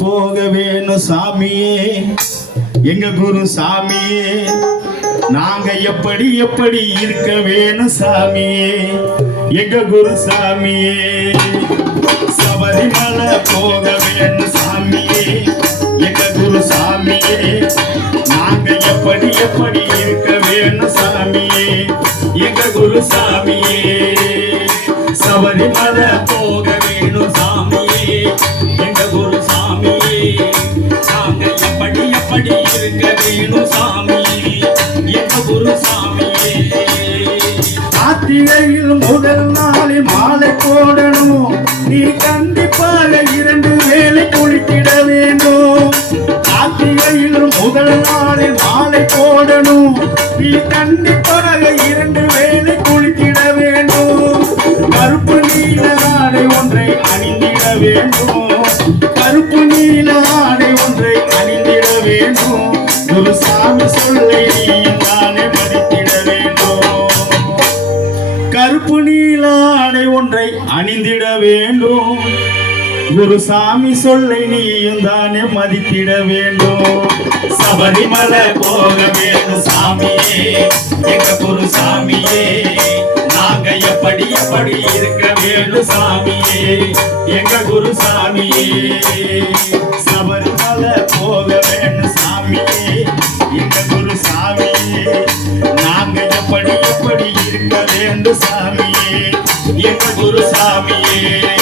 போக வேணும் சாமியே. எங்க குரு சாமியே நாங்க எப்படி எப்படி இருக்க வேணும் சாமியே. எங்க குரு சாமியே சபரிமலை போக வேணும் சாமியே. எங்க குரு சாமியே நாங்க எப்படி எப்படி இருக்க நீ கண்டிப்பாக இரண்டு வேலை குளித்திட வேண்டும். கார்த்திகையில் முதல் நாளில் மாலை போடணும். நீ கண்டிப்பாக இரண்டு வேலை குளித்திட வேண்டும். கருப்பு நீல ஆடை ஒன்றை அணிந்திட வேண்டும். கருப்பு நீல ஆடை ஒன்றை அணிந்திட வேண்டும். ஒரு சாமி சொல்லை நீ நானே அணிந்திட வேண்டும். ஒரு சாமி சொல்லை நீயும் தானே மதித்திட வேண்டும். சபரிமலை போக வேணும் சாமியே எங்க குரு சாமியே நாங்க எப்படி எப்படி இருக்க வேணும் சாமியே எங்க குரு சாமியே. சபரிமலை போக வேணும் சாமியே எங்க குரு சாமியே நாங்க எப்படி எப்படி இருக்க வேண்டும் சாமியே. குரு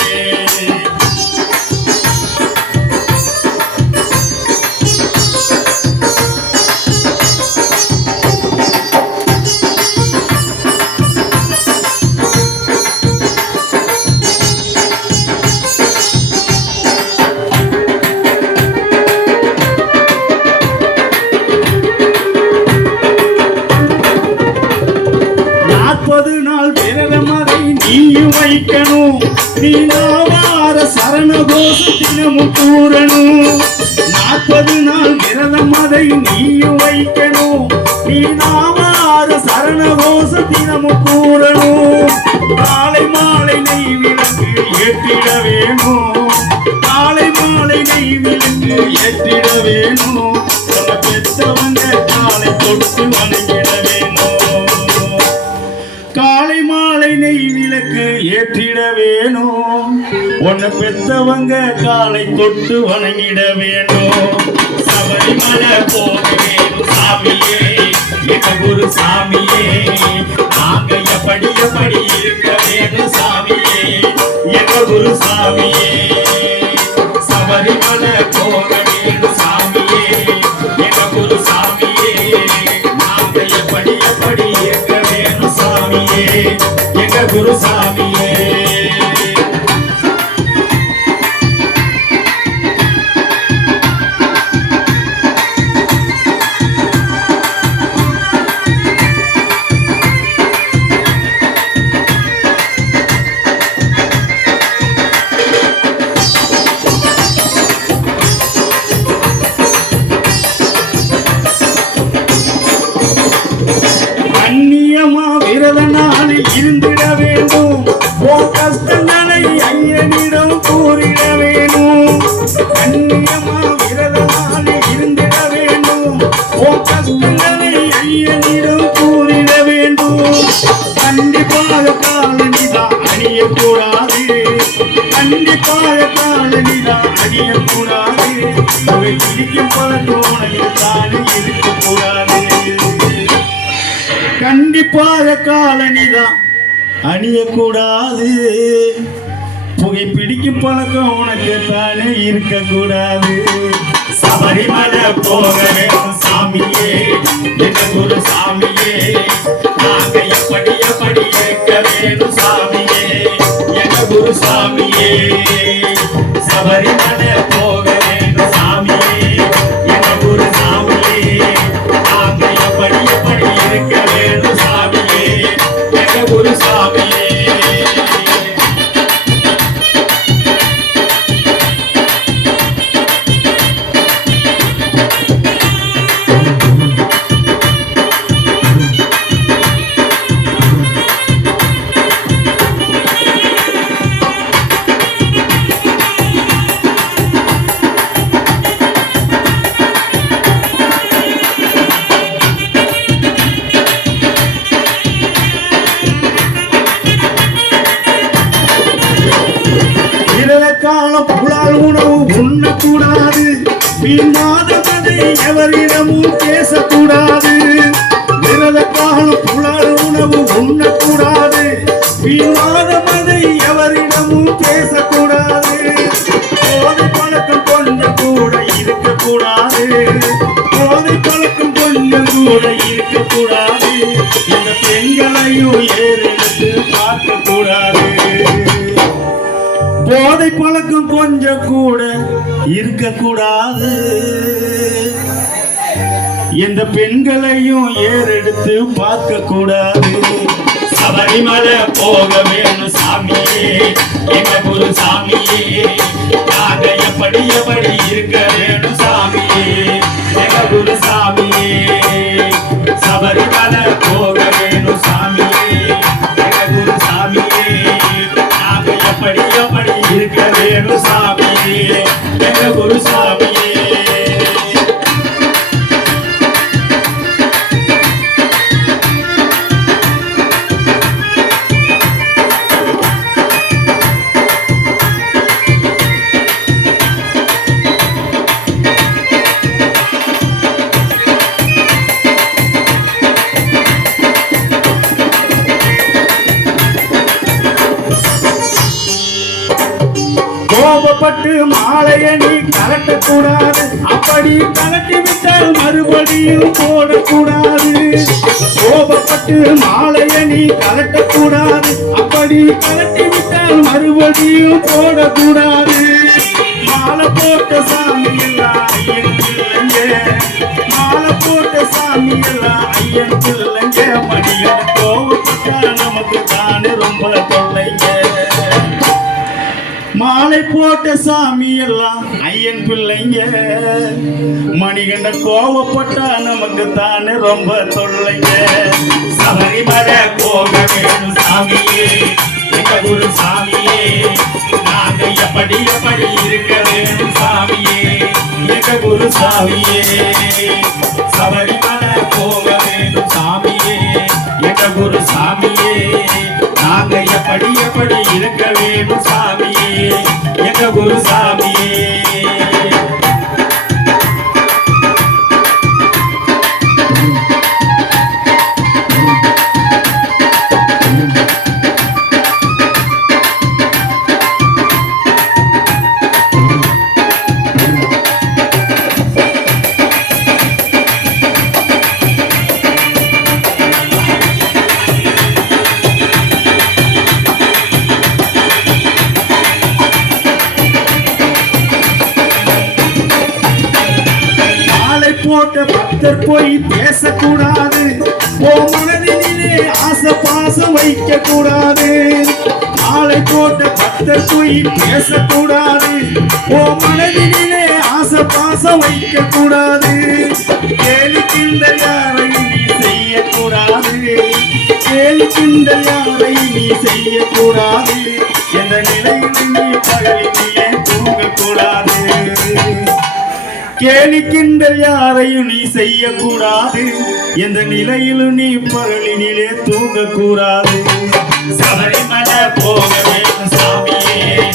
நீயும் நீ நாவார சரண கோஷ தினமும் கூறணும் நாற்பது நாள் விரதம் அதை நீயும் வைக்கணும் நீ நாவார சரண கோஷ தினமும் கூறணும் காலை மாலை நெய் விளக்கு ஏற்றிட வேணும் காலை மாலை நெய் விளக்கு ஏற்றிட வேணும் உன்னை பெத்தவங்க காலை தொட்டு வணங்கிட வேணும் சபரிமலை போக வேணும் சாமியே எங்க சாமியே. நாங்க எப்படி எப்படி இருக்க வேணும் சாமியே எங்க குரு சாமியே. சபரிமலை போக வேணும் சாமியே எங்க ஒரு சாமியே. நாங்க எப்படி எப்படி இருக்க வேணும் சாமியே எங்க குரு சாமியே. காலனிதான் அணியக்கூடாது கண்டிப்பாக காலனிதான் அணியக்கூடாது அவை பிடிக்கும் பழக்கம் உனக்கு தானே இருக்கக்கூடாது கண்டிப்பாக காலனிதான் அணியக்கூடாது புகை பிடிக்கும் பழக்கம் உனக்கு தானே இருக்கக்கூடாது சபரிமலை போக வேணும் சாமியே எங்க குரு சாமியே. நாங்க எப்படி எப்படி வேணும் சாமியே எங்க குரு சாமியே. சபரிமலை போ வீணாததை எவரிடமும் பேசக்கூடாது. விரத காலம் புலர் உணவு உண்ணக்கூடாது. வீணாததை எவரிடமும் பேசக்கூடாது. போதை பழக்கம் கொஞ்சம் கூட இருக்கக்கூடாது. போதை பழக்கம் கொஞ்சம் கூட இருக்கக்கூடாது. இந்த பெண்களையும் ஏறெடுத்து பார்க்கக்கூடாது. போதை பழக்கம் கொஞ்சம் கூட இருக்கக்கூடாது. எந்த பெண்களையும் ஏறெடுத்து பார்க்க கூடாது சபரிமலை போக வேணும் சாமியே. எங்க குரு சாமியே? நாங்க எப்படி எப்படி இருக்க வேணும் சாமியே? எங்க குரு சாமியே? சபரிமலை போக எங்க குரு பட்டு கோபப்பட்டு மாலைய நீ கலட்டக்கூடாது. அப்படி கலட்டி விட்டால் மறுபடியும் போடக்கூடாது. கோபப்பட்டு மாலைய நீ கலட்டக்கூடாது. அப்படி கலட்டி விட்டால் மறுபடியும் போடக்கூடாது. மாலை போட்ட சாமி எல்லாம் மாலை போட்ட சாமி எல்லாம் ஐயன் போட்ட சாமி எல்லாம் ஐயன் பிள்ளைங்க. மணிகண்ட கோவப்பட்டா நமக்கு தானே ரொம்ப தொல்லைங்க. சபரிமலை போக வேணும் சாமியே எங்க குரு சாமியே. நாங்க எப்படி எப்படி இருக்க வேணும் சாமியே எங்க குரு சாமியே. சபரிமலை போக வேணும் சாமியே எங்க குரு சாமியே. அப்படி இருக்க வேணும் சாமியே. எங்க குரு சாமியே? போட்ட போய் பேசக்கூடாது. ஓ மனதிலே ஆசை பாசம் வைக்க கூடாது நாளை போட்ட பக்தர் போய் பேசக்கூடாது. ஓ மனதிலே ஆசை பாசம் வைக்க கூடாது கேலி கிண்டல் யாரை நீ செய்யக்கூடாது. கேலி கிண்டல் யாரை நீ செய்யக்கூடாது. எந்த நிலையில் நீ தூங்கக்கூடாது? கேலி கிண்டல் யாரையும் நீ செய்யக்கூடாது. எந்த நிலையிலும் நீ பகலினிலே தூங்கக்கூடாது. சபரிமலை போக வேணும் சாமியே.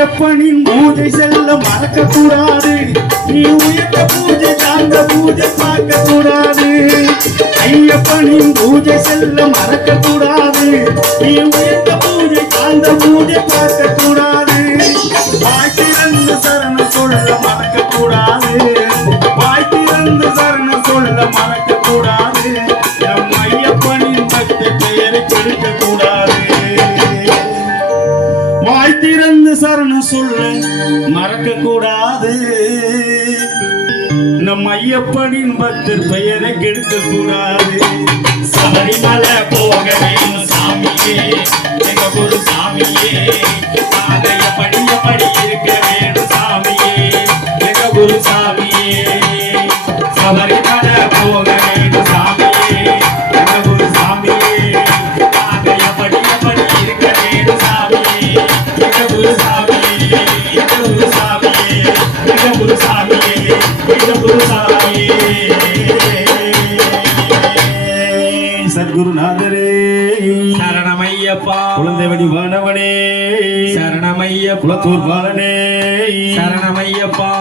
ஐயப்பனின் பூஜை செல்ல மறக்க கூடாது நீ உயர்ந்த பூஜை தாழ்ந்த பூஜை பார்க்க கூடாது ஐயப்பனின் பூஜை செல்ல மறக்க கூடாது நீ உயர்ந்த பூஜை தாழ்ந்த பூஜை பார்க்க கூடாது வாய் சரண சொல்ல மறக்க கூடாது வாய் சரண சொல்ல மறக்க கூடாது ஐயப்பனின் பக்தர் பெயரை கெடுக்க கூடாது சபரிமலை போக வேணும் சாமியே. எங்க குரு சாமியே. நாங்க எப்படி எப்படி இருக்க வேணும் சாமியே. எங்க குரு சாமியே. சபரிமலை குலத்தூர் பாலனே சரணமையப்பா.